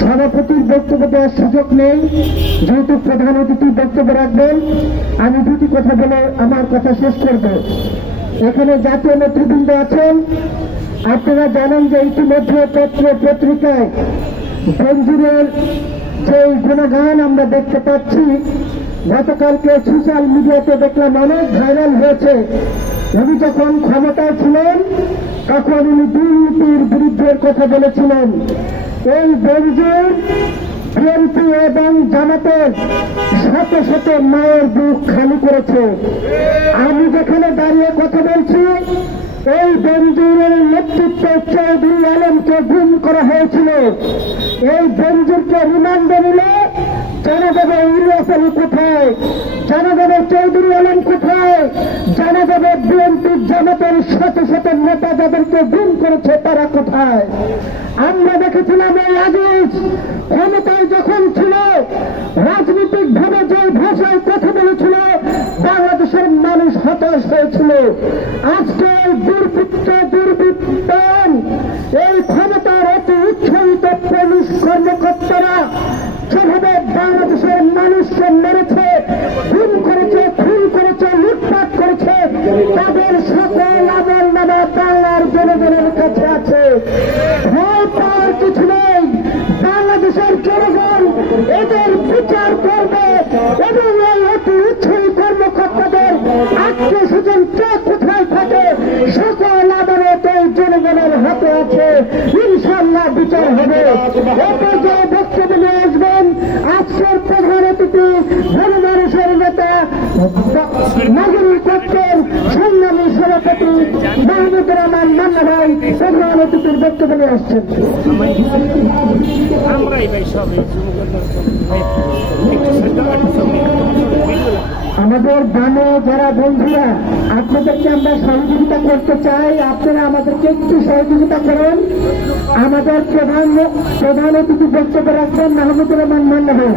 সভাপতির বক্তব্য দেওয়ার সুযোগ নেই, যেহেতু প্রধান অতিথি বক্তব্য রাখবেন। আমি দুটি কথা বলে আমার কথা শেষ করব। এখানে জাতীয় নেতৃবৃন্দ আছেন। আপনারা জানেন যে ইতিমধ্যে পত্র পত্রিকায় বেনজিরের যে গুণগান আমরা দেখতে পাচ্ছি, গতকালকে সোশ্যাল মিডিয়াতে দেখলাম অনেক ভাইরাল হয়েছে। উনি যখন ক্ষমতায় ছিলেন তখন উনি দুর্নীতির বিরুদ্ধের কথা বলেছিলেন। এই বেনজির বিএনপি এবং জামাতের শত শত মায়ের বুক খালি করেছে। আমি যেখানে দাঁড়িয়ে কথা বলছি, এই বেনজিরের নেতৃত্বে চৌধুরী আলমকে গুম করা হয়েছিল। এই বেনজিরকে রিমান্ডে নিলে জানা যাবে ইলিয়াস আলী কোথায়, জানা যাবে চৌধুরী আলম কোথায়, জানা যাবে বিএনপির জামাতের শত শত নেতা যাদেরকে গুম করেছে তারা কোথায়। আমরা দেখেছিলাম এই আজিজ ক্ষমতায় যখন ছিল, রাজনৈতিক ভাবে যে ভাষায় কথা বলেছিল, বাংলাদেশের মানুষ হতাশ হয়েছিল। আজকে দুর্বৃত্তায়ন এই ক্ষমতার অতি উচ্ছ্বসিত পুলিশ কর্মকর্তারা যেভাবে বাংলাদেশের মানুষকে মেরেছে, খুন করেছে, খুন করেছে, লুটপাট করেছে, তাদের সকল আমল নামা বাংলার জনগণের কাছে আছে। ভয় পাওয়ার কিছু নেই। বাংলাদেশের জনগণ এদের বিচার করবে এবং এই অতি উচ্ছ্বসিত কর্মকর্তাদের আত্মীয় স্বজন কে কোথায় থাকে সকল আদালত এই জনগণের হাতে আছে। ইনশাল্লাহ বিচার হবে। এতে যে বক্তব্য নিয়ে আসবেন আজকের প্রধান অতিথি গণমানুষের নেতা নাগরিক পক্ষের সংগ্রামী সভাপতি মাহমুদুর রহমান মান্না ভাই প্রধান অতিথির বক্তব্য নিয়ে আসছেন। আমাদের গ্রামে যারা বন্ধুরা, আপনাদেরকে আমরা সহযোগিতা করতে চাই, আপনারা আমাদেরকে একটু সহযোগিতা করেন। আমাদের প্রধান অতিথি বক্তব্য রাখবেন মাহমুদুর রহমান মান্না ভাই।